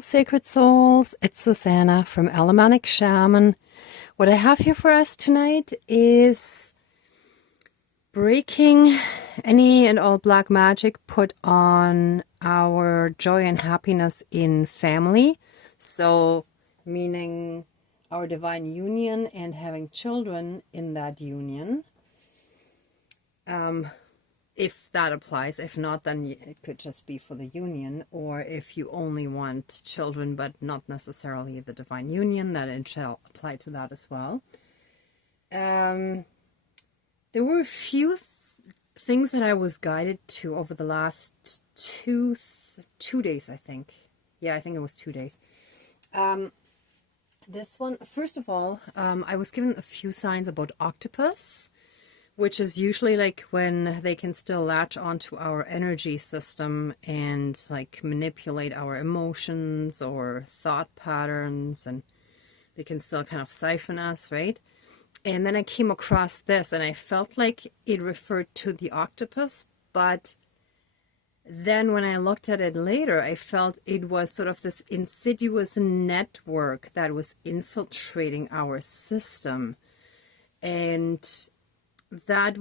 Sacred Souls, it's Susanna from Alamanic Shaman. What I have here for us tonight is breaking any and all black magic put on our joy and happiness in family. So, meaning our divine union and having children in that union. If that applies. If not, then it could just be for the union. Or if you only want children, but not necessarily the divine union, that it shall apply to that as well. There were a few things that I was guided to over the last two days, I think. Yeah, I think it was 2 days. This one, first of all, I was given a few signs about octopus, which is usually like when they can still latch onto our energy system and like manipulate our emotions or thought patterns, and they can still kind of siphon us, right? And then I came across this and I felt like it referred to the octopus, but then when I looked at it later, I felt it was sort of this insidious network that was infiltrating our system. And that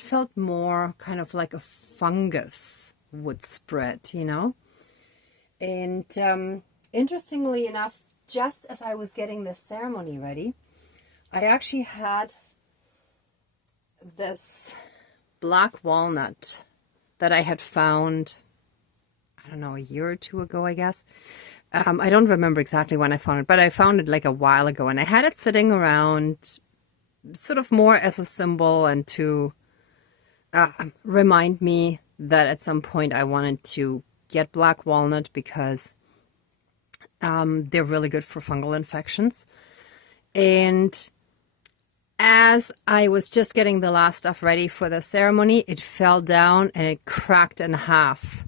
felt more kind of like a fungus would spread, you know? And interestingly enough, just as I was getting this ceremony ready, I actually had this black walnut that I had found, I don't know, a year or two ago, I guess. I don't remember exactly when I found it, but I found it like a while ago, and I had it sitting around sort of more as a symbol and to remind me that at some point I wanted to get black walnut because they're really good for fungal infections. And as I was just getting the last stuff ready for the ceremony, it fell down and it cracked in half.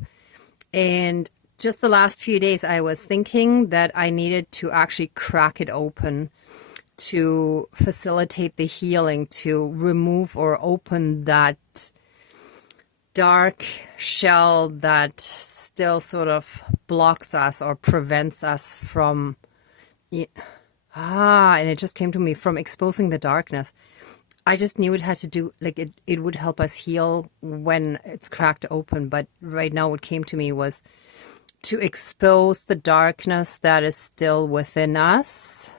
And just the last few days, I was thinking that I needed to actually crack it open to facilitate the healing, to remove or open that dark shell that still sort of blocks us or prevents us from, and it just came to me, from exposing the darkness. I just knew it had to do, like it would help us heal when it's cracked open. But right now what came to me was to expose the darkness that is still within us,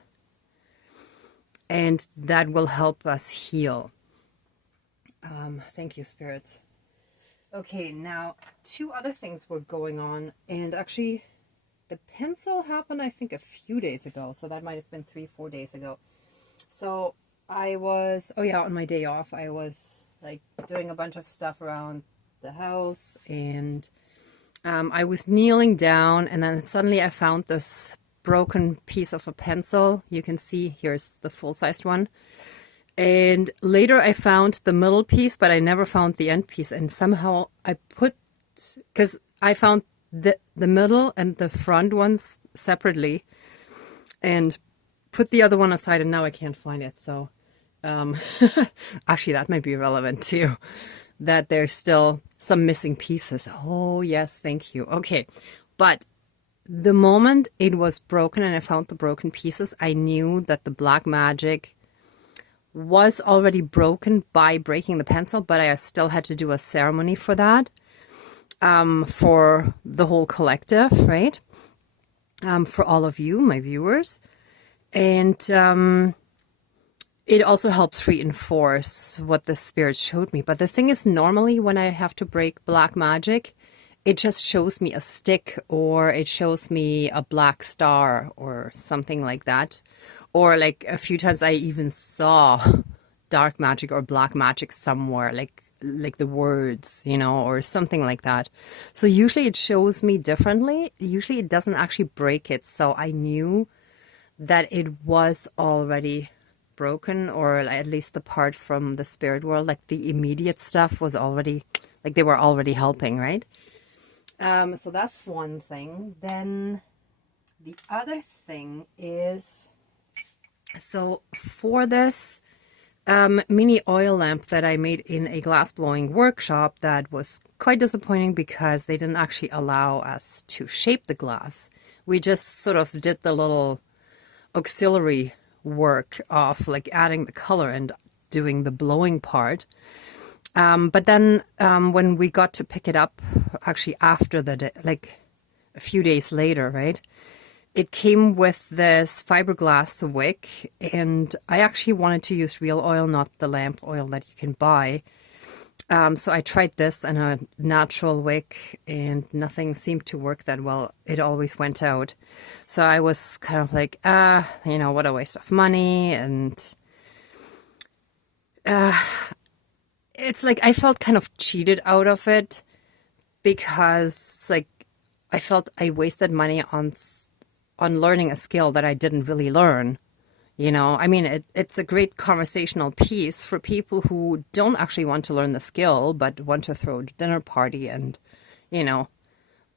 and that will help us heal. Thank you, spirits. Okay, now 2 other things were going on, and actually the pencil happened, I think, a few days ago, so that might have been 3-4 days ago. So I was, on my day off, I was like doing a bunch of stuff around the house, and I was kneeling down, and then suddenly I found this broken piece of a pencil. You can see here's the full-sized one. And later I found the middle piece, but I never found the end piece. And somehow because I found the middle and the front ones separately and put the other one aside, and now I can't find it. So actually that might be relevant too, that there's still some missing pieces. Oh yes, thank you. Okay, but the moment it was broken and I found the broken pieces, I knew that the black magic was already broken by breaking the pencil, but I still had to do a ceremony for that, for the whole collective, right? For all of you, my viewers. And it also helps reinforce what the spirit showed me. But the thing is, normally when I have to break black magic, it just shows me a stick, or it shows me a black star or something like that. Or like a few times I even saw dark magic or black magic somewhere, like the words, you know, or something like that. So usually it shows me differently. Usually it doesn't actually break it. So I knew that it was already broken, or at least the part from the spirit world, like the immediate stuff was already, like they were already helping, right? So that's one thing. Then the other thing is, so for this, mini oil lamp that I made in a glass blowing workshop that was quite disappointing because they didn't actually allow us to shape the glass. We just sort of did the little auxiliary work of like adding the color and doing the blowing part. But then when we got to pick it up, actually after the day, like a few days later, right? It came with this fiberglass wick, and I actually wanted to use real oil, not the lamp oil that you can buy. So I tried this and a natural wick, and nothing seemed to work that well. It always went out. So I was kind of like, what a waste of money. And it's like I felt kind of cheated out of it because like I felt I wasted money on learning a skill that I didn't really learn. I mean, it's a great conversational piece for people who don't actually want to learn the skill, but want to throw a dinner party and,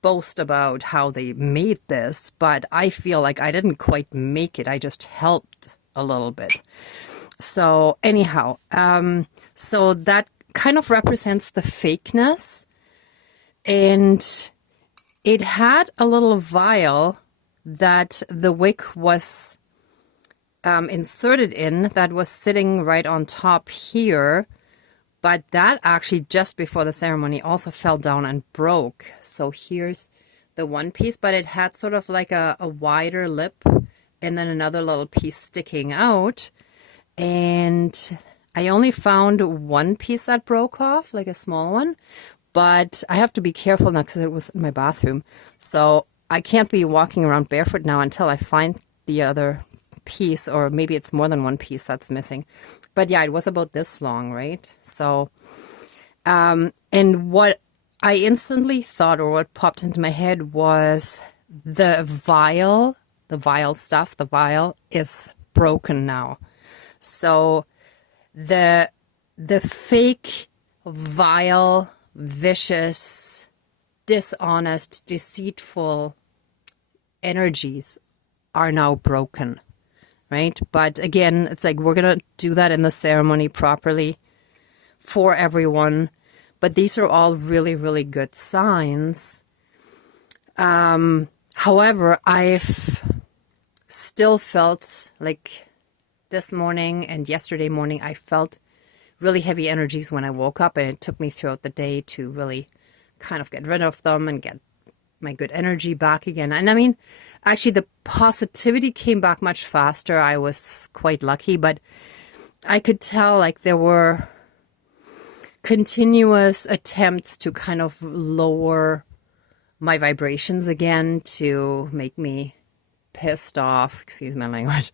boast about how they made this. But I feel like I didn't quite make it. I just helped a little bit. So anyhow, so that kind of represents the fakeness. And it had a little vial that the wick was inserted in that was sitting right on top here, but that actually just before the ceremony also fell down and broke. So here's the one piece, but it had sort of like a wider lip and then another little piece sticking out. And I only found one piece that broke off, like a small one, but I have to be careful now because it was in my bathroom. So I can't be walking around barefoot now until I find the other piece, or maybe it's more than one piece that's missing. But yeah, it was about this long, right? So, and what I instantly thought, or what popped into my head, was the vial stuff, the vial is broken now. So the fake, vile, vicious, dishonest, deceitful energies are now broken, right? But again, it's like we're going to do that in the ceremony properly for everyone. But these are all really, really good signs. However, I've still felt like this morning and yesterday morning, I felt really heavy energies when I woke up, and it took me throughout the day to really kind of get rid of them and get my good energy back again. And I mean, actually the positivity came back much faster. I was quite lucky, but I could tell like there were continuous attempts to kind of lower my vibrations again, to make me pissed off, excuse my language,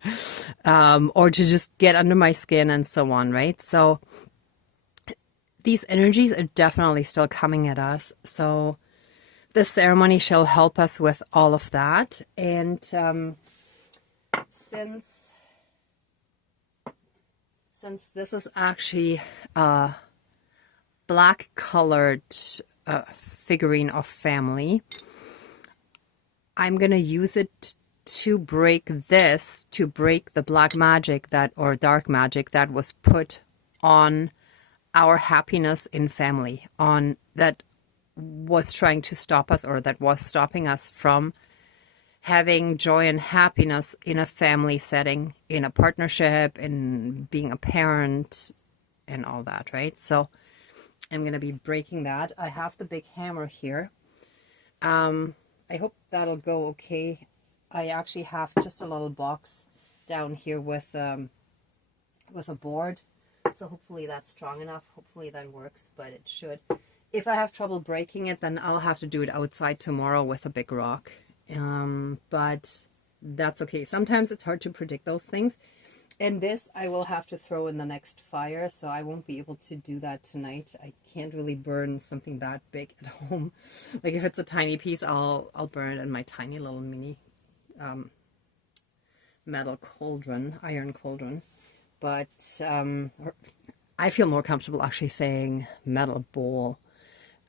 or to just get under my skin and so on, right? So these energies are definitely still coming at us. So the ceremony shall help us with all of that. And since this is actually a black colored figurine of family, I'm going to use it to break the black magic or dark magic that was put on our happiness in family, on that was trying to stop us, or that was stopping us from having joy and happiness in a family setting, in a partnership, in being a parent and all that, right? So I'm going to be breaking that. I have the big hammer here. I hope that'll go okay. I actually have just a little box down here with a board. So hopefully that's strong enough. Hopefully that works, but it should. If I have trouble breaking it, then I'll have to do it outside tomorrow with a big rock. But that's okay. Sometimes it's hard to predict those things. And this I will have to throw in the next fire, so I won't be able to do that tonight. I can't really burn something that big at home. Like if it's a tiny piece, I'll burn it in my tiny little mini metal cauldron, iron cauldron. But I feel more comfortable actually saying metal bowl.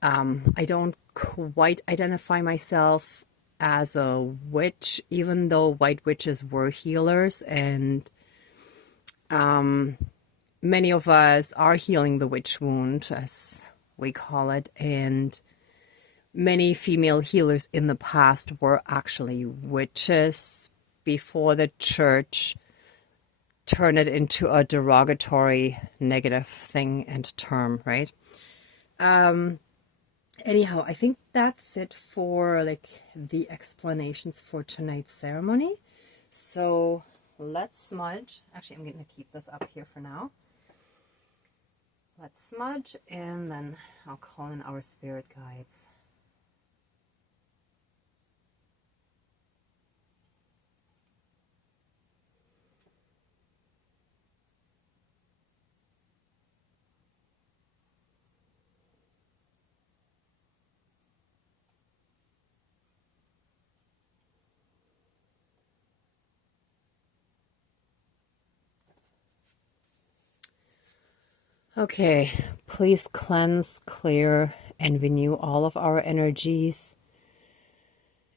I don't quite identify myself as a witch, even though white witches were healers, and many of us are healing the witch wound, as we call it, and many female healers in the past were actually witches before the church turned it into a derogatory, negative thing and term, right? Anyhow, I think that's it for like the explanations for tonight's ceremony. So let's smudge. Actually, I'm going to keep this up here for now. Let's smudge, and then I'll call in our spirit guides. Okay, please cleanse, clear, and renew all of our energies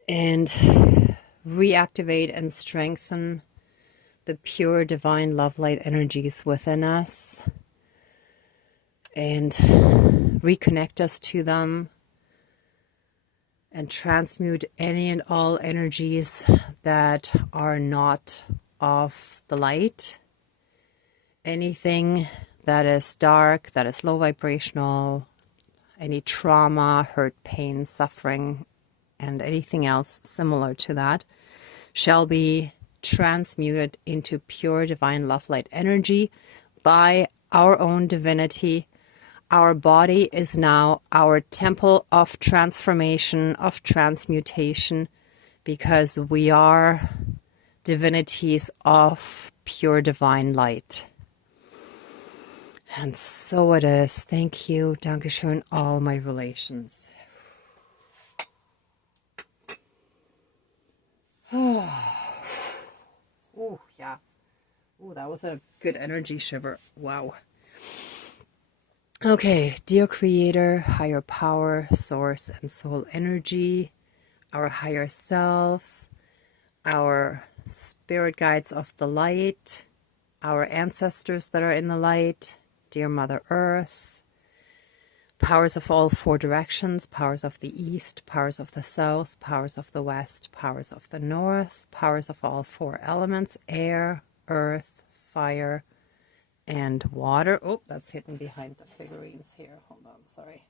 and reactivate and strengthen the pure divine love light energies within us and reconnect us to them and transmute any and all energies that are not of the light. Anything that is dark, that is low vibrational, any trauma, hurt, pain, suffering, and anything else similar to that shall be transmuted into pure divine love light energy by our own divinity. Our body is now our temple of transformation, of transmutation, because we are divinities of pure divine light. And so it is. Thank you. Dankeschön, all my relations. Oh, yeah. Oh, that was a good energy shiver. Wow. Okay, dear Creator, higher power, source, and soul energy, our higher selves, our spirit guides of the light, our ancestors that are in the light, dear Mother Earth, powers of all four directions, powers of the east, powers of the south, powers of the west, powers of the north, powers of all four elements, air, earth, fire, and water. Oh, that's hidden behind the figurines here. Hold on, sorry.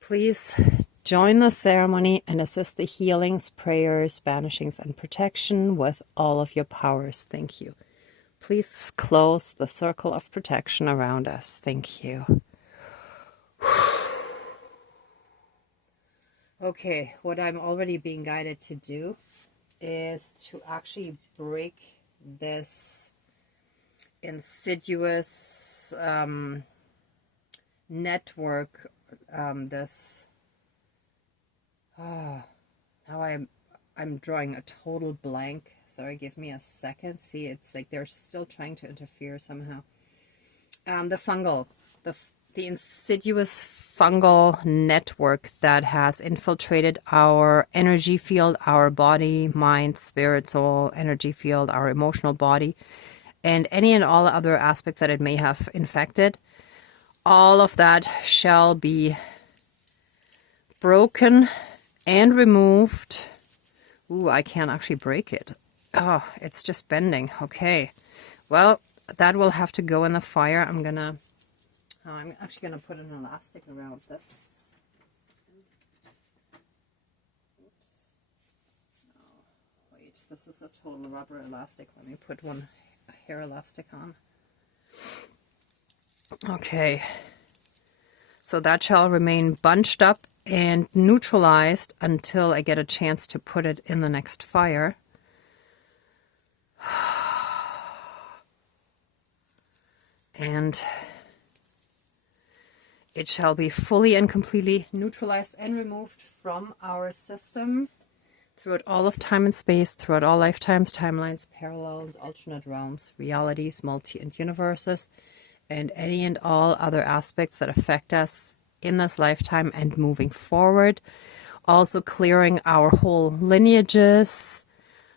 Please join the ceremony and assist the healings, prayers, banishings, and protection with all of your powers. Thank you. Please close the circle of protection around us. Thank you. Okay, what I'm already being guided to do is to actually break this insidious network, now I'm drawing a total blank. Sorry, give me a second. See, it's like they're still trying to interfere somehow. The fungal, the insidious fungal network that has infiltrated our energy field, our body, mind, spirit, soul, energy field, our emotional body, and any and all other aspects that it may have infected. All of that shall be broken and removed. Ooh, I can't actually break it. Oh, it's just bending. Okay. Well, that will have to go in the fire. I'm actually gonna put an elastic around this. Oops. No, wait, this is a total rubber elastic. Let me put a hair elastic on. Okay. So that shall remain bunched up and neutralized until I get a chance to put it in the next fire. And it shall be fully and completely neutralized and removed from our system throughout all of time and space, throughout all lifetimes, timelines, parallels, alternate realms, realities, multi and universes, and any and all other aspects that affect us in this lifetime and moving forward. Also clearing our whole lineages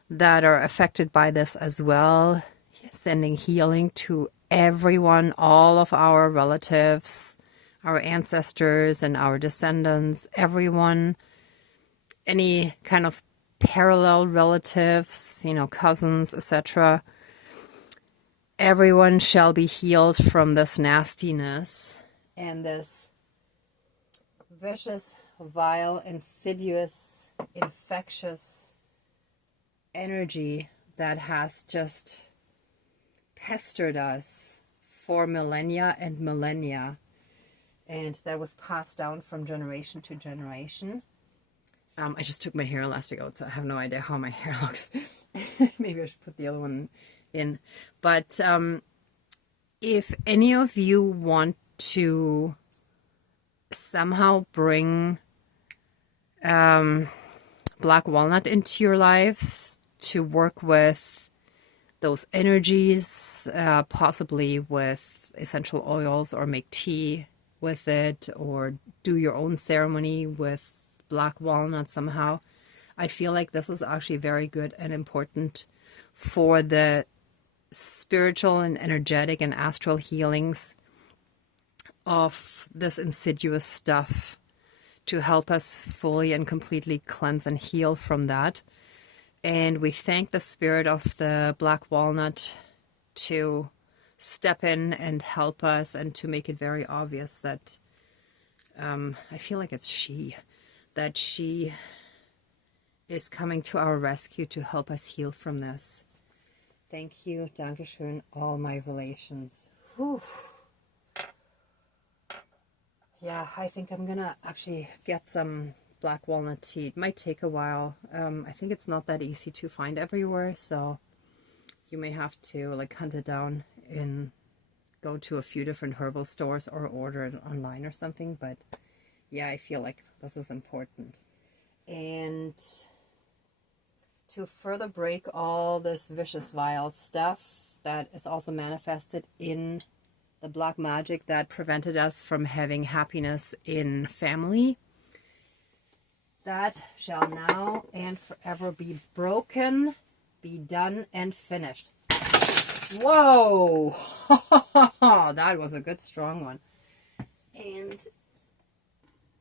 that are affected by this as well, sending healing to everyone, all of our relatives, our ancestors and our descendants, everyone, any kind of parallel relatives, you know, cousins, etc. Everyone shall be healed from this nastiness and this vicious, vile, insidious, infectious energy that has just pestered us for millennia and millennia, and that was passed down from generation to generation. I just took my hair elastic out, so I have no idea how my hair looks. Maybe I should put the other one in. But if any of you want to somehow bring black walnut into your lives to work with those energies, possibly with essential oils, or make tea with it, or do your own ceremony with black walnut somehow, I feel like this is actually very good and important for the spiritual and energetic and astral healings of this insidious stuff, to help us fully and completely cleanse and heal from that. And we thank the spirit of the black walnut to step in and help us, and to make it very obvious that I feel like it's she is coming to our rescue to help us heal from this. Thank you, Dankeschön, all my relations. Whew. Yeah, I think I'm gonna actually get some black walnut tea. It might take a while. I think it's not that easy to find everywhere, so you may have to like hunt it down and go to a few different herbal stores or order it online or something. But yeah, I feel like this is important. And to further break all this vicious, vile stuff that is also manifested in the black magic that prevented us from having happiness in family, that shall now and forever be broken, be done and finished. Whoa! That was a good strong one. And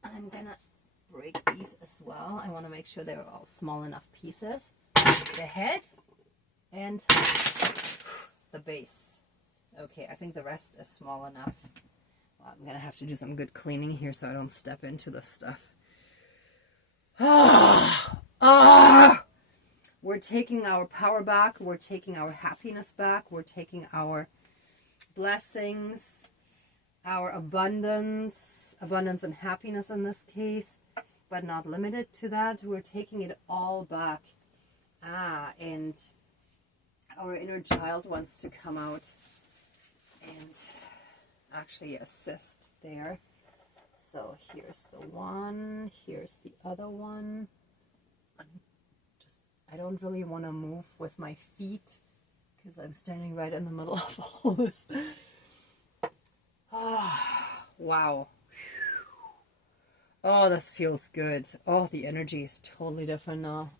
I'm gonna break these as well. I want to make sure they're all small enough pieces. The head and the base. Okay, I think the rest is small enough. Well, I'm gonna have to do some good cleaning here so I don't step into this stuff. We're taking our power back. We're taking our happiness back. We're taking our blessings, our abundance and happiness in this case, but not limited to that. We're taking it all back. And our inner child wants to come out and actually assist there. So here's the one, here's the other one. I don't really want to move with my feet because I'm standing right in the middle of all this. Wow. Oh, this feels good. Oh, the energy is totally different now.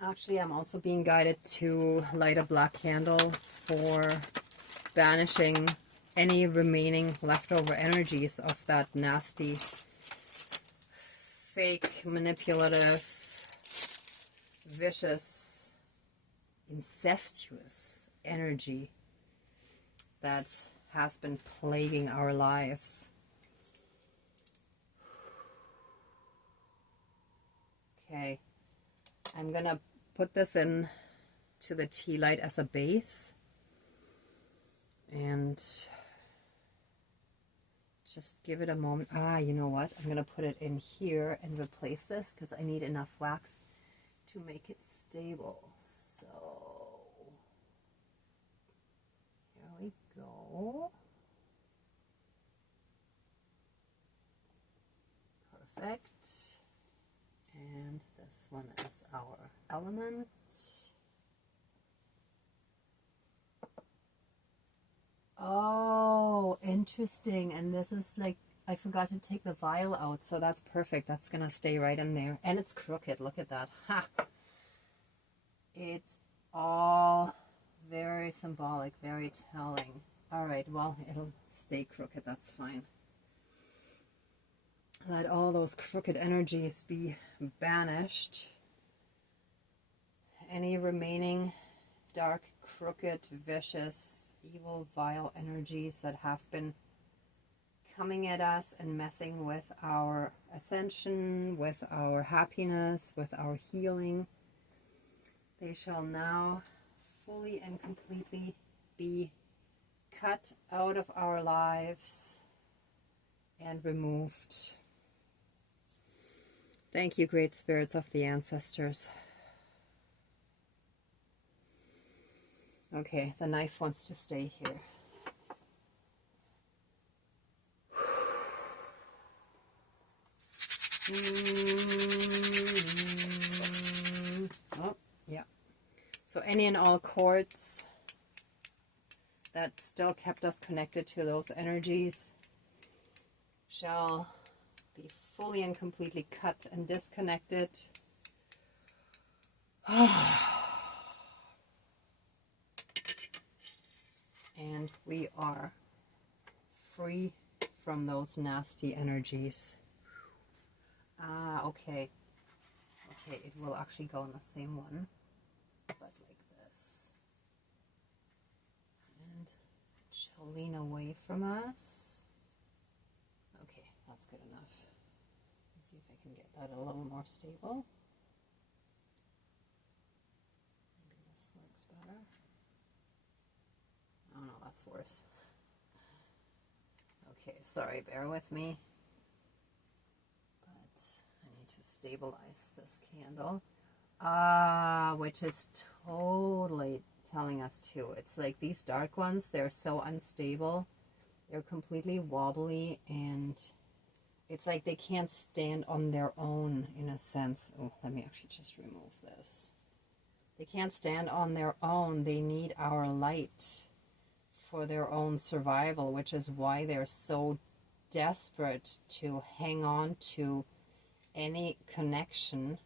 Actually, I'm also being guided to light a black candle for banishing any remaining leftover energies of that nasty, fake, manipulative, vicious, incestuous energy that has been plaguing our lives. Okay, I'm gonna put this in to the tea light as a base and just give it a moment. You know what? I'm gonna put it in here and replace this because I need enough wax to make it stable. So here we go. Perfect. And this one is our element. Oh, interesting. And this is like, I forgot to take the vial out, so that's perfect. That's gonna stay right in there. And it's crooked, look at that. Ha! It's all very symbolic, very telling. All right, well, it'll stay crooked, that's fine. Let all those crooked energies be banished. Any remaining dark, crooked, vicious, evil, vile energies that have been coming at us and messing with our ascension, with our happiness, with our healing, they shall now fully and completely be cut out of our lives and removed. Thank you, great spirits of the ancestors. Okay, the knife wants to stay here. Oh, yeah. So any and all cords that still kept us connected to those energies shall be fully and completely cut and disconnected. And we are free from those nasty energies. Ah, okay. Okay, it will actually go in the same one, but like this. And it shall lean away from us. Okay, that's good enough. Let's see if I can get that a little more stable. Maybe this works better. Oh no, that's worse. Okay, sorry, bear with me. But I need to stabilize this candle. Which is totally telling us too. It's like these dark ones, they're so unstable. They're completely wobbly, and it's like they can't stand on their own in a sense. Oh, let me actually just remove this. They can't stand on their own. They need our light for their own survival, which is why they're so desperate to hang on to any connection,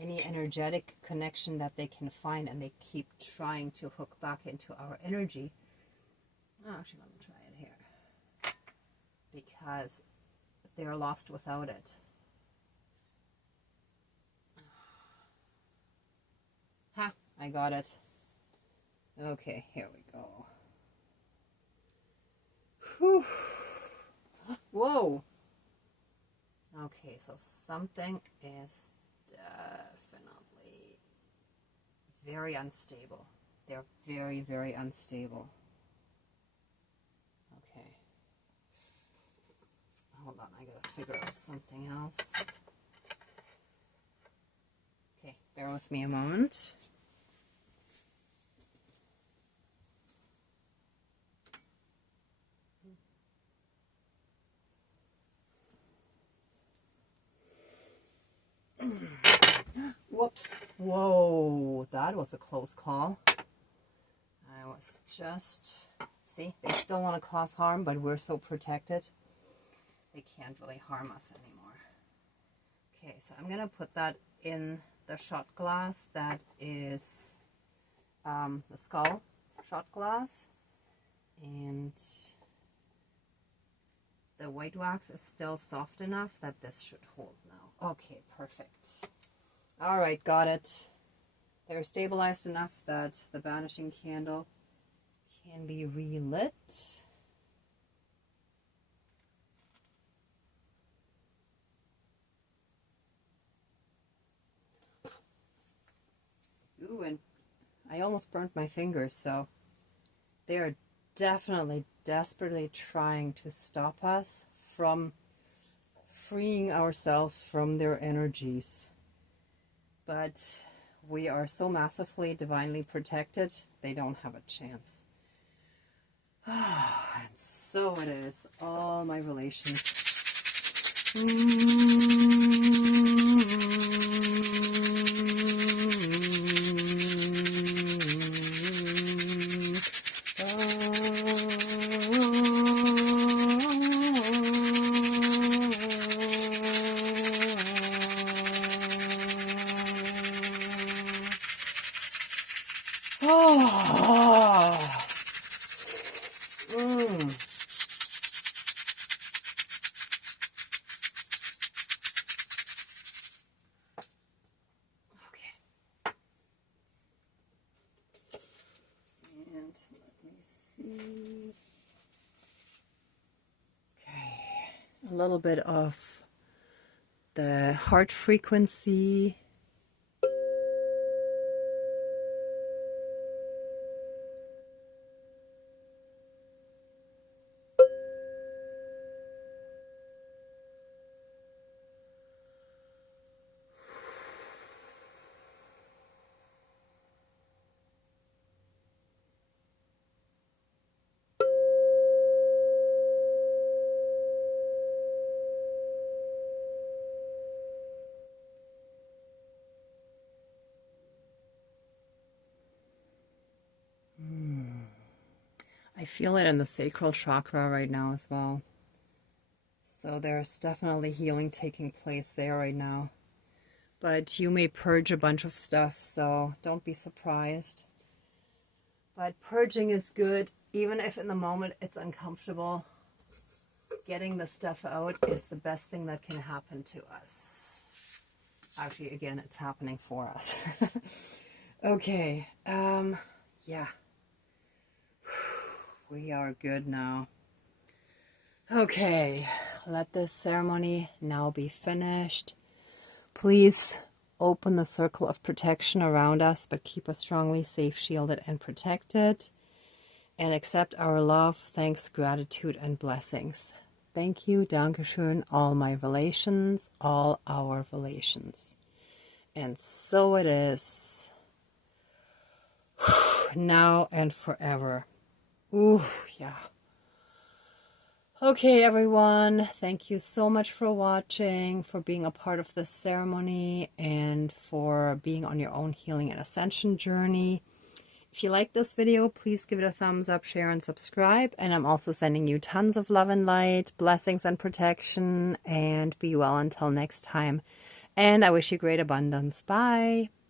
any energetic connection that they can find, and they keep trying to hook back into our energy. Oh, actually, let me try it here, because they're lost without it. Ha! I got it. Okay, here we go. Whew. Whoa! Okay, so something is definitely very unstable. They're very, very unstable. Okay. Hold on, I gotta figure out something else. Okay, bear with me a moment. Whoops. Whoa, that was a close call. I was just... See, they still want to cause harm, but we're so protected. They can't really harm us anymore. Okay, so I'm going to put that in the shot glass that is the skull shot glass. And the white wax is still soft enough that this should hold now. Okay, perfect. All right, got it. They're stabilized enough that the banishing candle can be relit. Ooh, and I almost burnt my fingers, so they are definitely desperately trying to stop us from freeing ourselves from their energies. But we are so massively divinely protected, they don't have a chance. And so it is. All my relations. Oh. Okay. And let me see. Okay. A little bit of the heart frequency. I feel it in the sacral chakra right now as well. So there's definitely healing taking place there right now. But you may purge a bunch of stuff, so don't be surprised. But purging is good, even if in the moment it's uncomfortable. Getting the stuff out is the best thing that can happen to us. Actually, again, it's happening for us. Okay, yeah. We are good now. Okay, let this ceremony now be finished. Please open the circle of protection around us, but keep us strongly safe, shielded, and protected. And accept our love, thanks, gratitude, and blessings. Thank you, Dankeschön, all my relations, all our relations. And so it is. Now and forever. Ooh, yeah. Okay, everyone. Thank you so much for watching, for being a part of this ceremony, and for being on your own healing and ascension journey. If you like this video, please give it a thumbs up, share, and subscribe. And I'm also sending you tons of love and light, blessings and protection, and be well until next time. And I wish you great abundance. Bye.